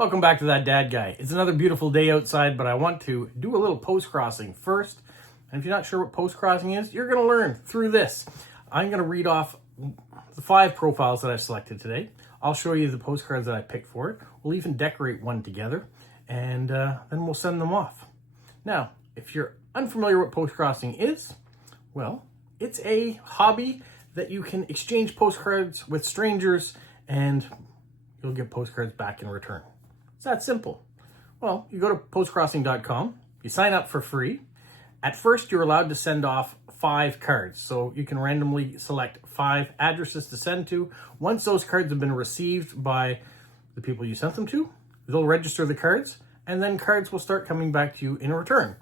Welcome back to That Dad Guy. It's another beautiful day outside, but I want to do a little post-crossing first. And if you're not sure what post-crossing is, you're going to learn through this. I'm going to read off the 5 profiles that I've selected today. I'll show you the postcards that I picked for it. We'll even decorate one together, and then we'll send them off. Now, if you're unfamiliar what post-crossing is, well, it's a hobby that you can exchange postcards with strangers, and you'll get postcards back in return. It's that simple. Well, you go to postcrossing.com, you sign up for free. At first, you're allowed to send off 5 cards. So you can randomly select 5 addresses to send to. Once those cards have been received by the people you sent them to, they'll register the cards, and then cards will start coming back to you in return.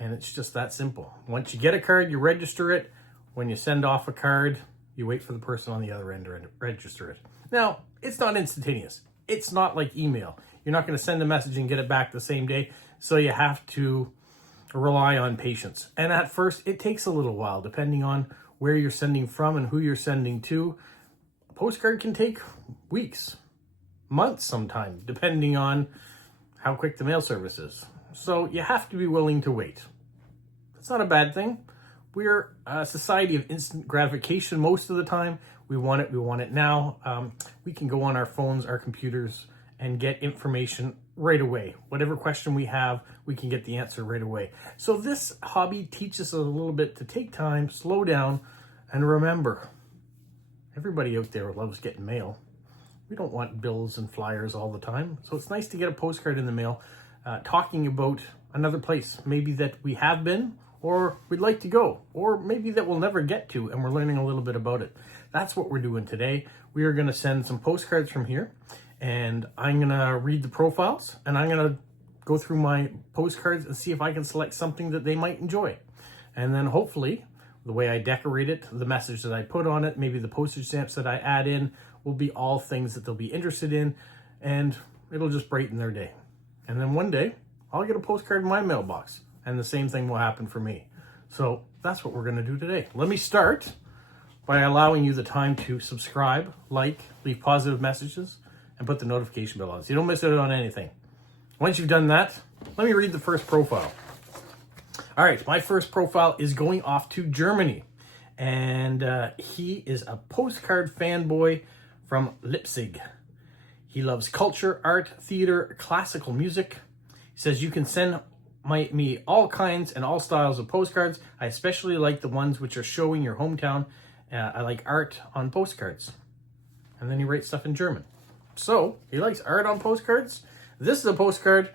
And it's just that simple. Once you get a card, you register it. When you send off a card, you wait for the person on the other end to register it. Now, it's not instantaneous. It's not like email. You're not going to send a message and get it back the same day, so you have to rely on patience. And at first, it takes a little while, depending on where you're sending from and who you're sending to. A postcard can take weeks, months sometimes, depending on how quick the mail service is. So you have to be willing to wait. It's not a bad thing. We're a society of instant gratification most of the time. We want it now. We can go on our phones, our computers, and get information right away. Whatever question we have, we can get the answer right away. So this hobby teaches us a little bit to take time, slow down, and remember, everybody out there loves getting mail. We don't want bills and flyers all the time. So it's nice to get a postcard in the mail talking about another place, maybe that we have been, or we'd like to go, or maybe that we'll never get to, and we're learning a little bit about it. That's what we're doing today. We are going to send some postcards from here, and I'm going to read the profiles, and I'm going to go through my postcards and see if I can select something that they might enjoy. And then hopefully, the way I decorate it, the message that I put on it, maybe the postage stamps that I add in, will be all things that they'll be interested in, and it'll just brighten their day. And then one day, I'll get a postcard in my mailbox, and the same thing will happen for me. So that's what we're going to do today. Let me start by allowing you the time to subscribe, like, leave positive messages, and put the notification bell on so you don't miss out on anything. Once you've done that, let me read the first profile. All right, my first profile is going off to Germany, and he is a postcard fanboy from Leipzig. He loves culture, art, theater, classical music. He says, you can send me all kinds and all styles of postcards. I especially like the ones which are showing your hometown. I like art on postcards. And then he writes stuff in German. So, he likes art on postcards. This is a postcard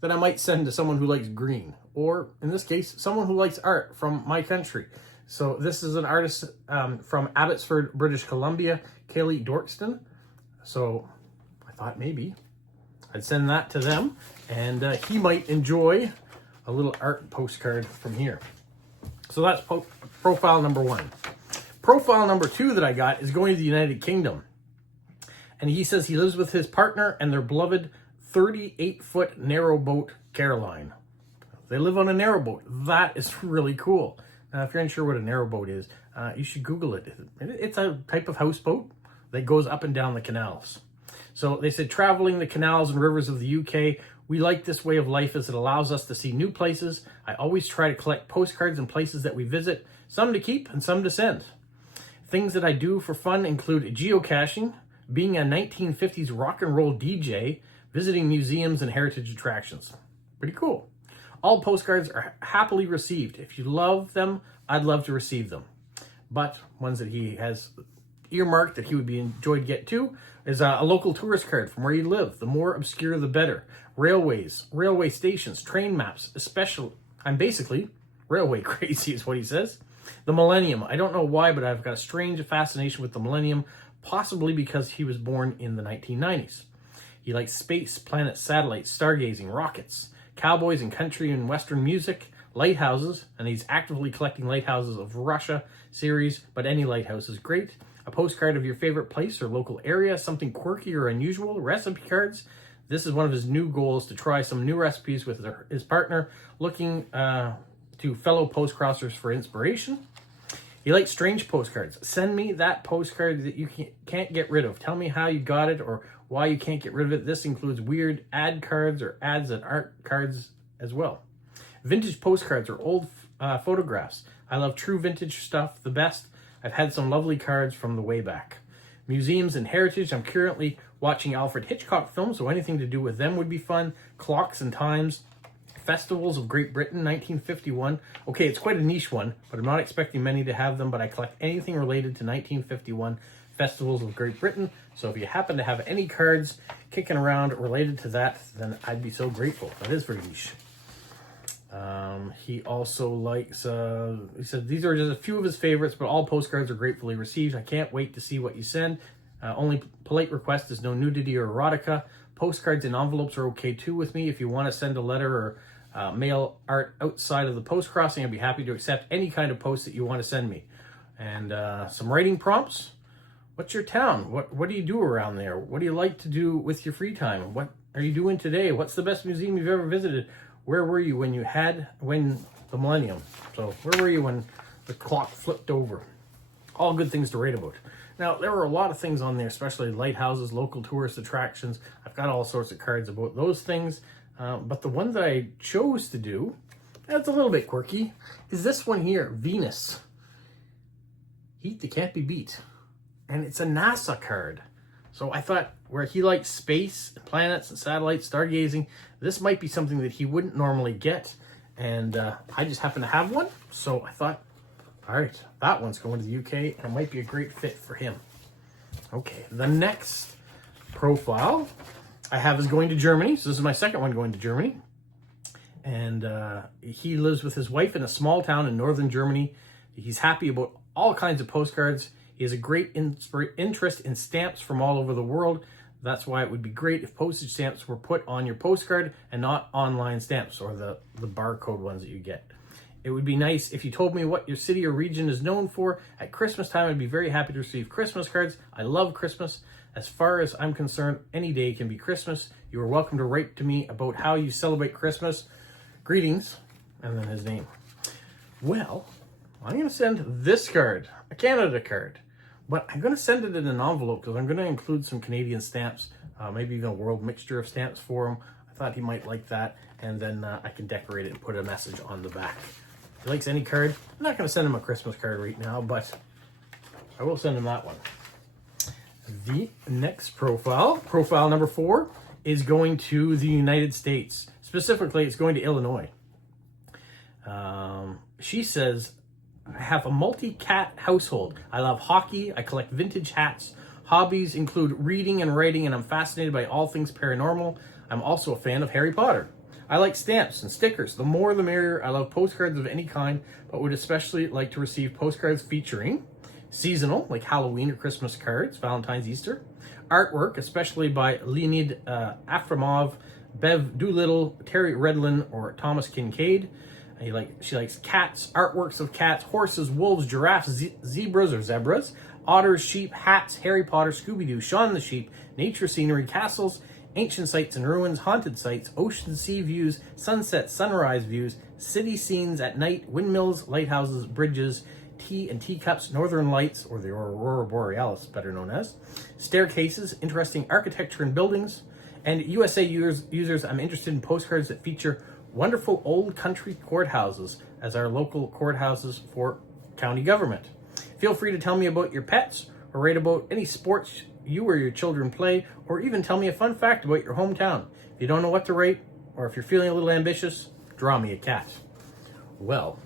that I might send to someone who likes green. Or, in this case, someone who likes art from my country. So, this is an artist from Abbotsford, British Columbia, Kaylee Dorkston. So, I thought maybe I'd send that to them. And he might enjoy a little art postcard from here. So that's profile number 1. Profile number 2 that I got is going to the United Kingdom. And he says he lives with his partner and their beloved 38-foot narrowboat Caroline. They live on a narrowboat. That is really cool. Now, if you're unsure what a narrowboat is, you should Google it. It's a type of houseboat that goes up and down the canals. So they said, traveling the canals and rivers of the UK, we like this way of life as it allows us to see new places. I always try to collect postcards and places that we visit, some to keep and some to send. Things that I do for fun include geocaching, being a 1950s rock and roll DJ, visiting museums and heritage attractions. Pretty cool. All postcards are happily received. If you love them, I'd love to receive them. But ones that he has earmarked that he would be enjoyed to get to is a local tourist card from where you live. The more obscure, the better. Railways, railway stations, train maps, especially. I'm basically railway crazy is what he says. The Millennium. I don't know why, but I've got a strange fascination with the Millennium, possibly because he was born in the 1990s. He likes space, planets, satellites, stargazing, rockets, cowboys and country and western music, lighthouses, and he's actively collecting lighthouses of Russia series, but any lighthouse is great. A postcard of your favorite place or local area, something quirky or unusual, recipe cards. This is one of his new goals, to try some new recipes with his partner, looking to fellow postcrossers for inspiration. He likes strange postcards. Send me that postcard that you can't get rid of. Tell me how you got it or why you can't get rid of it. This includes weird ad cards or ads that aren't cards as well. Vintage postcards or old photographs. I love true vintage stuff the best. I've had some lovely cards from the way back. Museums and heritage. I'm currently watching Alfred Hitchcock films, so anything to do with them would be fun. Clocks and times. Festivals of Great Britain, 1951. Okay, it's quite a niche one, but I'm not expecting many to have them, but I collect anything related to 1951 Festivals of Great Britain. So if you happen to have any cards kicking around related to that, then I'd be so grateful. That is very niche. He also likes, he said, these are just a few of his favorites, but all postcards are gratefully received. I can't wait to see what you send. Only polite request is no nudity or erotica. Postcards and envelopes are okay too with me. If you want to send a letter or mail art outside of the post crossing, I'd be happy to accept any kind of post that you want to send me. And some writing prompts. What's your town? What do you do around there? What do you like to do with your free time? What are you doing today? What's the best museum you've ever visited? Where were you when the millennium? So where were you when the clock flipped over? All good things to write about. Now, there were a lot of things on there, especially lighthouses, local tourist attractions. I've got all sorts of cards about those things. But the one that I chose to do, that's a little bit quirky, is this one here, Venus. Heat that can't be beat. And it's a NASA card. So I thought, where he likes space, planets, and satellites, stargazing, this might be something that he wouldn't normally get. And I just happen to have one. So I thought, all right, that one's going to the UK, and it might be a great fit for him. Okay, the next profile I have is going to Germany. So this is my second one going to Germany. And he lives with his wife in a small town in northern Germany. He's happy about all kinds of postcards. He has a great interest in stamps from all over the world. That's why it would be great if postage stamps were put on your postcard and not online stamps or the barcode ones that you get. It would be nice if you told me what your city or region is known for. At Christmas time, I'd be very happy to receive Christmas cards. I love Christmas. As far as I'm concerned, any day can be Christmas. You are welcome to write to me about how you celebrate Christmas. Greetings, and then his name. Well, I'm going to send this card, a Canada card. But I'm going to send it in an envelope because I'm going to include some Canadian stamps, maybe even a world mixture of stamps for him. I thought he might like that, and then I can decorate it and put a message on the back. If he likes any card, I'm not going to send him a Christmas card right now, but I will send him that one. The next profile number 4, is going to the United States. Specifically, it's going to Illinois. She says, I have a multi-cat household. I love hockey. I collect vintage hats. Hobbies include reading and writing, and I'm fascinated by all things paranormal. I'm also a fan of Harry Potter. I like stamps and stickers. The more the merrier. I love postcards of any kind, but would especially like to receive postcards featuring seasonal, like Halloween or Christmas cards, Valentine's, Easter. Artwork, especially by Leonid Afremov, Bev Doolittle, Terry Redlin, or Thomas Kincaid. She likes cats, artworks of cats, horses, wolves, giraffes, zebras, otters, sheep, hats, Harry Potter, Scooby-Doo, Shaun the Sheep, nature scenery, castles, ancient sites and ruins, haunted sites, ocean sea views, sunset, sunrise views, city scenes at night, windmills, lighthouses, bridges, tea and teacups, northern lights, or the Aurora Borealis, better known as, staircases, interesting architecture and buildings, and USA users, I'm interested in postcards that feature wonderful old country courthouses as our local courthouses for county government. Feel free to tell me about your pets or write about any sports you or your children play, or even tell me a fun fact about your hometown. If you don't know what to write, or if you're feeling a little ambitious, draw me a cat. Well,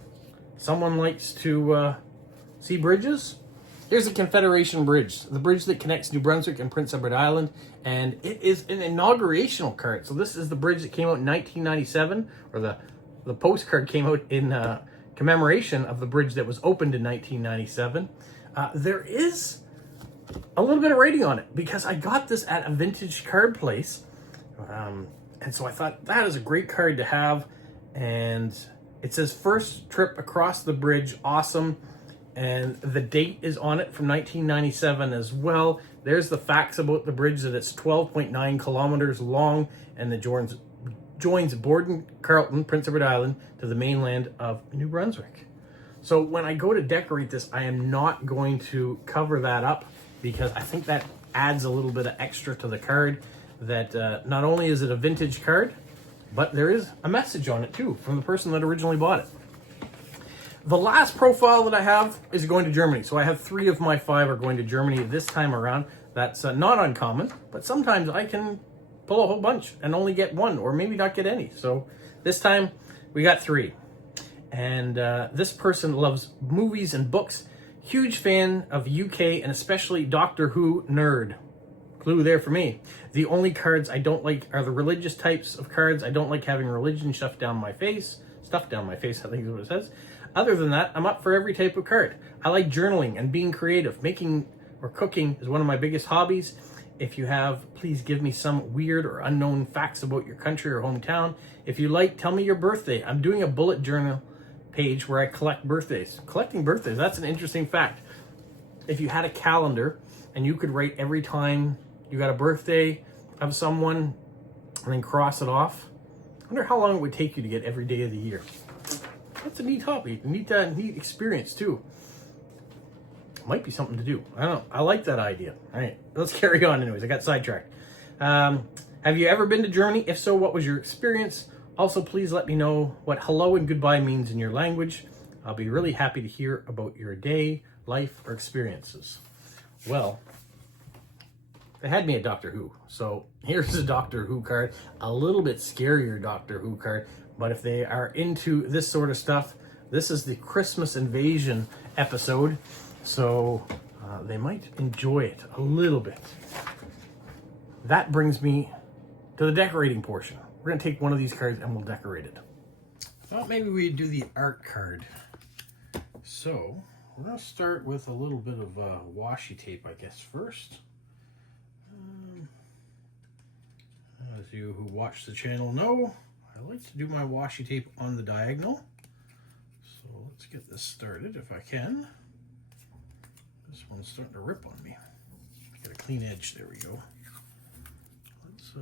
someone likes to see bridges. Here's the Confederation Bridge, the bridge that connects New Brunswick and Prince Edward Island, and it is an inaugurational card. So this is the bridge that came out in 1997, or the postcard came out in commemoration of the bridge that was opened in 1997. There is a little bit of writing on it because I got this at a vintage card place, and so I thought that is a great card to have. And it says first trip across the bridge, awesome. And the date is on it from 1997 as well. There's the facts about the bridge, that it's 12.9 kilometers long and it joins Borden, Carleton, Prince Edward Island to the mainland of New Brunswick. So when I go to decorate this, I am not going to cover that up because I think that adds a little bit of extra to the card, that not only is it a vintage card, but there is a message on it too from the person that originally bought it. The last profile that I have is going to Germany. So I have 3 of my 5 are going to Germany this time around. That's not uncommon, but sometimes I can pull a whole bunch and only get 1, or maybe not get any. So this time we got 3. And this person loves movies and books. Huge fan of UK and especially Doctor Who nerd. Clue there for me. The only cards I don't like are the religious types of cards. I don't like having religion stuffed down my face. Stuffed down my face, I think is what it says. Other than that, I'm up for every type of card. I like journaling and being creative. Making or cooking is one of my biggest hobbies. If you have, please give me some weird or unknown facts about your country or hometown. If you like, tell me your birthday. I'm doing a bullet journal page where I collect birthdays. Collecting birthdays, that's an interesting fact. If you had a calendar and you could write every time you got a birthday of someone and then cross it off, I wonder how long it would take you to get every day of the year. That's a neat hobby, neat experience too. Might be something to do. I don't know. I like that idea. All right, let's carry on anyways. I got sidetracked. Have you ever been to Germany? If so, what was your experience? Also, please let me know what hello and goodbye means in your language. I'll be really happy to hear about your day, life, or experiences. Well, they had me at Doctor Who. So here's a Doctor Who card. A little bit scarier Doctor Who card. But if they are into this sort of stuff, this is the Christmas Invasion episode. So they might enjoy it a little bit. That brings me to the decorating portion. We're going to take one of these cards and we'll decorate it. I thought maybe we'd do the art card. So we're going to start with a little bit of washi tape, I guess, first. As you who watch the channel know, I like to do my washi tape on the diagonal. So let's get this started if I can. This one's starting to rip on me. Get a clean edge, there we go. Let's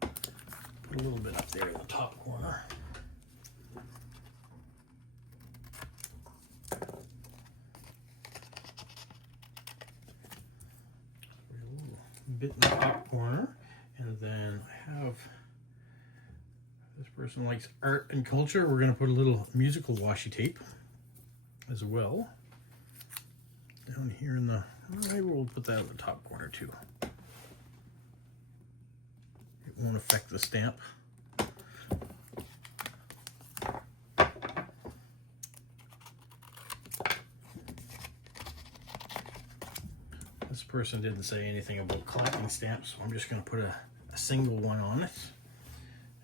put a little bit up there in the top corner. A little bit in the top corner, and then I have, this person likes art and culture. We're going to put a little musical washi tape as well down here in the, maybe we'll put that in the top corner too. It won't affect the stamp. This person didn't say anything about collecting stamps, so I'm just going to put a single one on it.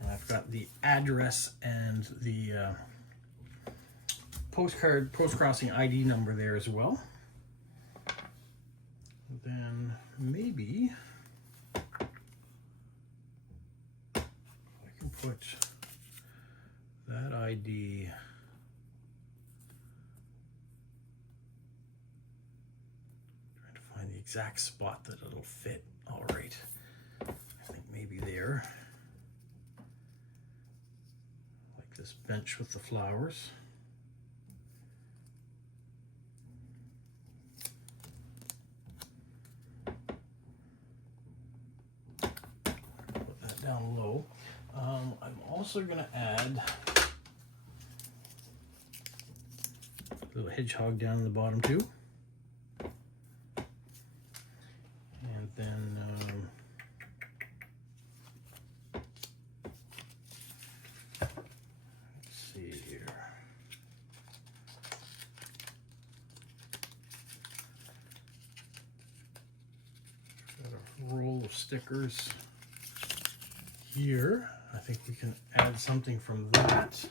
And I've got the address and the Postcrossing ID number there as well. Then maybe I can put that ID trying to find the exact spot that it'll fit. All right, I think maybe there, like this bench with the flowers. Down low. I'm also going to add a little hedgehog down in the bottom too. And then let's see here. Got a roll of stickers here. I think we can add something from that,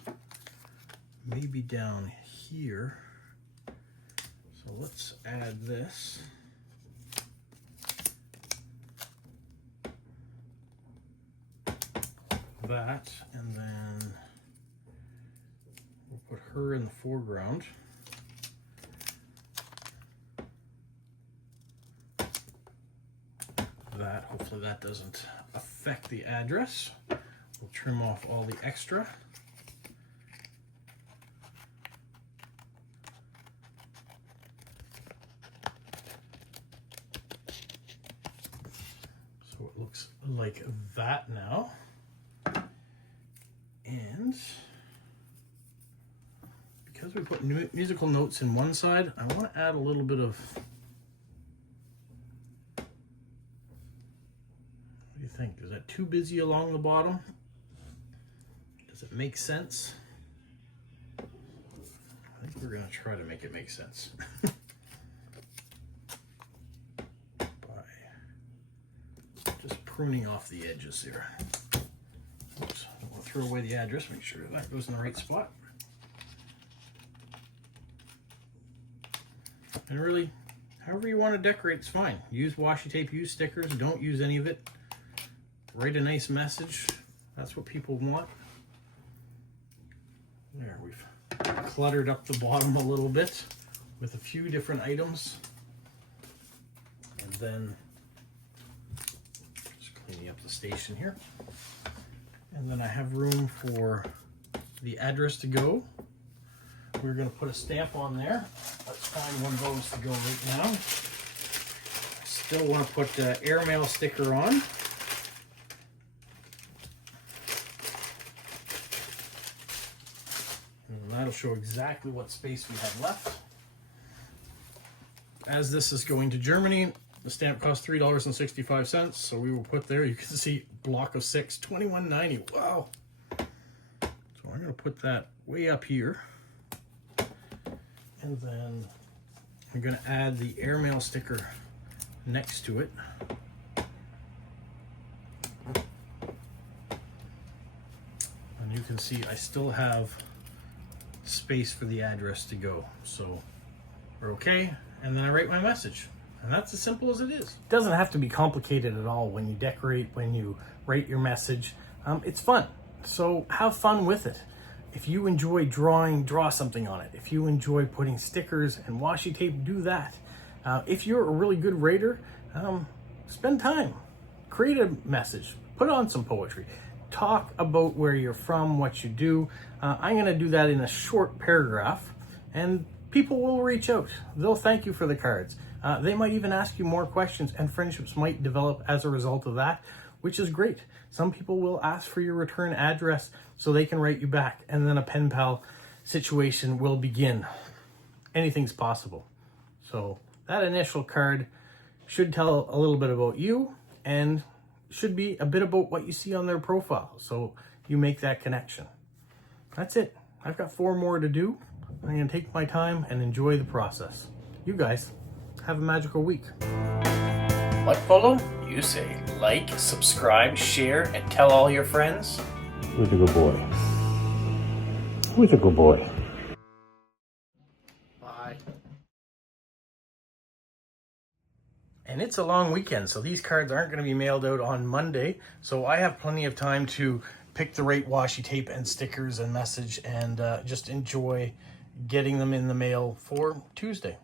maybe down here. So let's add this. That, and then we'll put her in the foreground. That, hopefully that doesn't affect the address. We'll trim off all the extra. like that now. And because we put musical notes in one side, I want to add a little bit of, what do you think? Is that too busy along the bottom? Does it make sense? I think we're going to try to make it make sense. By just pruning off the edges here. Oops, I don't want to throw away the address, make sure that goes in the right spot. And really, however you want to decorate, it's fine. Use washi tape, use stickers, don't use any of it. Write a nice message. That's what people want. There, we've cluttered up the bottom a little bit with a few different items. And then just cleaning up the station here. And then I have room for the address to go. We're going to put a stamp on there. Let's find one of those to go right now. I still want to put the airmail sticker on. And that'll show exactly what space we have left. As this is going to Germany, the stamp costs $3.65, so we will put there, you can see, block of 6, $21.90. Wow. So I'm going to put that way up here. And then I'm going to add the airmail sticker next to it. And you can see I still have space for the address to go. So we're okay. And then I write my message. And that's as simple as it is. It doesn't have to be complicated at all when you decorate, when you write your message. It's fun. So have fun with it. If you enjoy drawing, draw something on it. If you enjoy putting stickers and washi tape, do that. If you're a really good writer, spend time. Create a message. Put on some poetry. Talk about where you're from, what you do. I'm going to do that in a short paragraph, and people will reach out. They'll thank you for the cards. They might even ask you more questions, and friendships might develop as a result of that, which is great. Some people will ask for your return address so they can write you back, and then a pen pal situation will begin. Anything's possible. So that initial card should tell a little bit about you and should be a bit about what you see on their profile. So you make that connection. That's it. I've got 4 more to do. I'm going to take my time and enjoy the process. You guys have a magical week. What, Polo? You say like, subscribe, share, and tell all your friends. Who's a good boy? Who's a good boy? Bye. And it's a long weekend, so these cards aren't going to be mailed out on Monday. So I have plenty of time to pick the right washi tape and stickers and message and just enjoy getting them in the mail for Tuesday.